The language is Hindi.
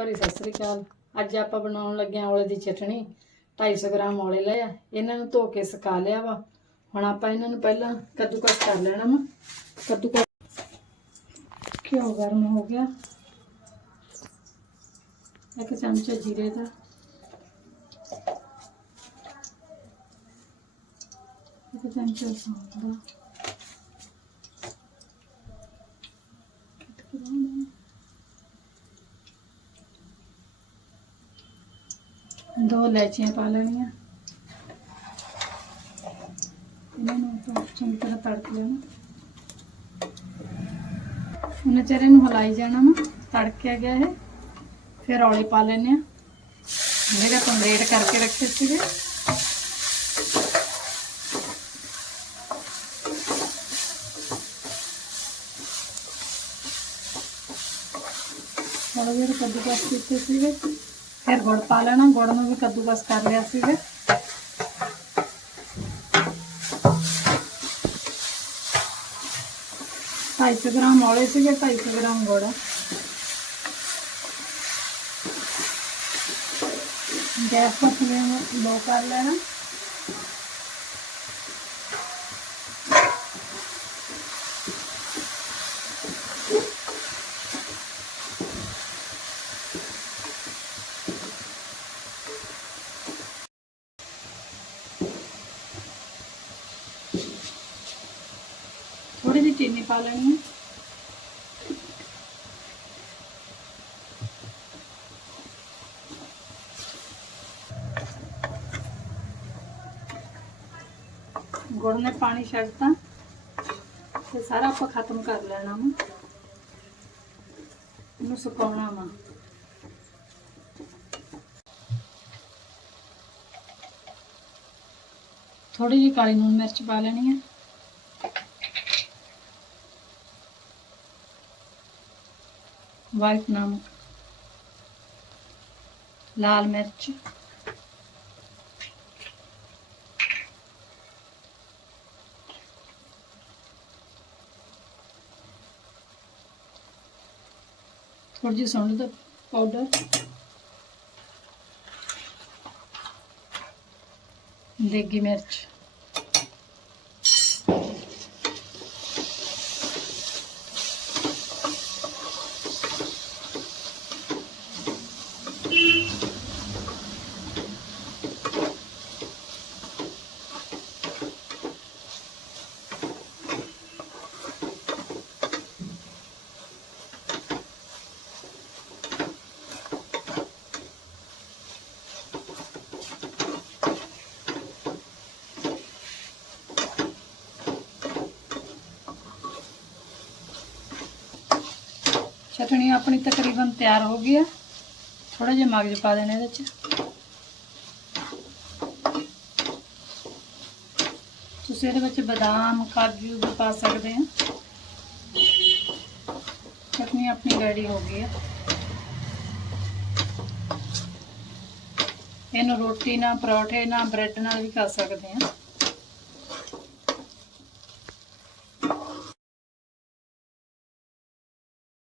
ਭਰੀ, ਸਤਿ ਸ੍ਰੀ ਅਕਾਲ। ਅੱਜ ਆਪਾਂ ਬਣਾਉਣ ਲੱਗੇ ਹਾਂ ਔਲੇ ਦੀ ਚਟਣੀ। 250 ਗ੍ਰਾਮ ਔਲੇ ਲਏ ਆ। ਇਹਨਾਂ ਨੂੰ ਧੋ ਕੇ ਸੁਕਾ ਲਿਆ ਵਾ। ਹੁਣ ਆਪਾਂ ਇਹਨਾਂ ਨੂੰ ਪਹਿਲਾਂ ਕੱਦੂਕਸ ਕਰ ਲੈਣਾ ਵਾ। ਕੱਦੂਕਸ ਘਿਓ ਗਰਮ ਹੋ ਗਿਆ। ਇੱਕ ਚਮਚਾ ਜੀਰੇ ਦਾ। ਇੱਕ ਚਮਚਾ ਸੌਂਫ ਦਾ ਦੋ। ਇਲਾਇਚੀਆਂ ਪਾ ਲੈਣੀਆਂ ਇਹਨਾਂ ਨੂੰ ਆਪਾਂ ਚੰਗੀ ਤਰ੍ਹਾਂ ਤੜਕ ਲੈਣਾ ਉਹਨਾਂ ਚਿਰ ਇਹਨੂੰ ਹਲਾਈ ਜਾਣਾ ਵਾ ਤੜਕਿਆ ਗਿਆ ਇਹ ਫਿਰ ਔਲੇ ਪਾ ਲੈਣੇ ਆ ਜਿਹੜੇ ਆਪਾਂ ਗ੍ਰੇਟ ਕਰਕੇ ਰੱਖੇ ਸੀਗੇ ਥੋੜਾ ਜਿਹਾ ਕੱਦੂਕਸ ਕੀਤੇ ਸੀਗੇ ਫਿਰ ਗੁੜ ਪਾ ਲੈਣਾ, ਗੁੜ ਨੂੰ ਵੀ ਕੱਦੂਕਸ ਕਰ ਲਿਆ ਸੀਗਾ ਢਾਈ ਸੌ ਗ੍ਰਾਮ ਔਲੇ ਸੀਗੇ, ਢਾਈ ਸੌ ਗ੍ਰਾਮ ਗੁੜ। ਗੈਸ ਦਾ ਫਲੇਮ ਲੋ ਕਰ ਲੈਣਾ। थोड़ी सी चीनी पा लेनी है गुड़ ने पानी छकता तो सारा आप खत्म कर लेना वा सुकाना वा थोड़ी जी काली लून मिर्च पा लेनी है। वाइट नमक लाल मिर्च थोड़ी जी सौंड पाउडर देगी मिर्च। ਚਟਣੀ ਆਪਣੀ ਤਕਰੀਬਨ ਤਿਆਰ ਹੋ ਗਈ ਆ। ਥੋੜਾ ਜਿਹਾ ਮਗਜ ਪਾ ਦੇਣਾ ਇਹਦੇ ਚ। ਤੁਸੀਂ ਇਹਦੇ ਵਿੱਚ ਬਦਾਮ, ਕਾਜੂ ਵੀ ਪਾ ਸਕਦੇ ਆ। ਚਟਨੀ ਆਪਣੀ ਰੈਡੀ ਹੋ ਗਈ ਆ। ਇਹਨੂੰ ਰੋਟੀ ਨਾਲ, ਪਰੌਠੇ ਨਾਲ, ਬ੍ਰੈਡ ਨਾਲ ਵੀ ਖਾ ਸਕਦੇ ਆ।